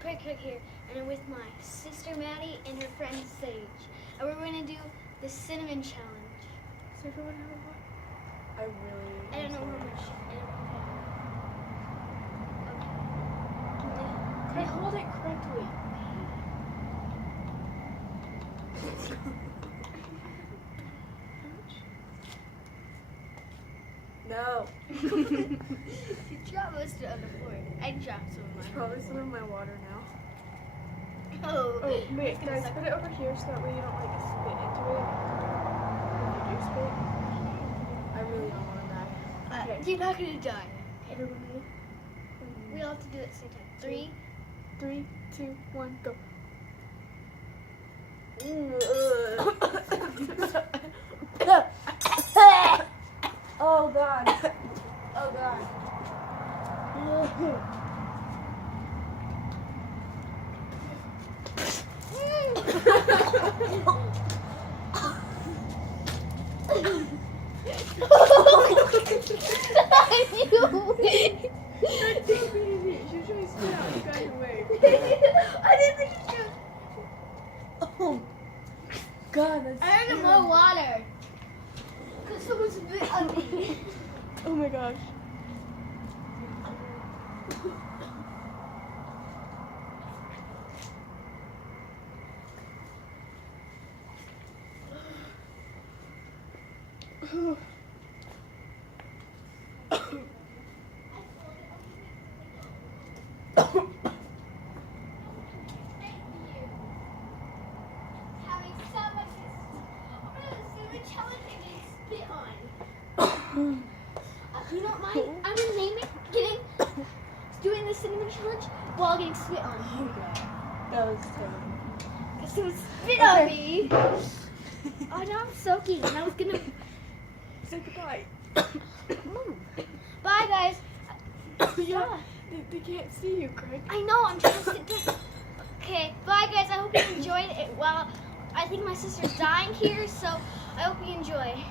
Craig here, and I'm with my sister Maddie and her friend Sage. And we're going to do the cinnamon challenge. So everyone have a look? I really... I don't know how much. Can I hold it correctly? No. You dropped most of it on the floor. I dropped some of It's mine. probably some of my water now. Oh. Oh, wait, It's gonna guys, suck. put it over here so that way you don't like spit into it. When you do spit. I really don't want to die. Okay. You're not going to die. Everyone ready? We all have to do it at the same time. 3. 3, 2, 1, go. Oh god. Oh god. That's so easy. She's trying to spit out. You got your way. I didn't think you should. Oh god, that's I heard more water. Because someone spit on me. Oh my gosh. Having so much cinnamon challenge and getting spit on. You don't mind? I'm gonna name it doing the cinnamon challenge while getting spit on. Oh god. That was terrible. Because someone spit on me. Oh, now I'm soaking and I was gonna. Say goodbye. Bye, guys. Yeah, they can't see you, Craig. I know, I'm trying to sit down. Okay, bye, guys. I hope you enjoyed it. Well, I think my sister's dying here, so I hope you enjoy.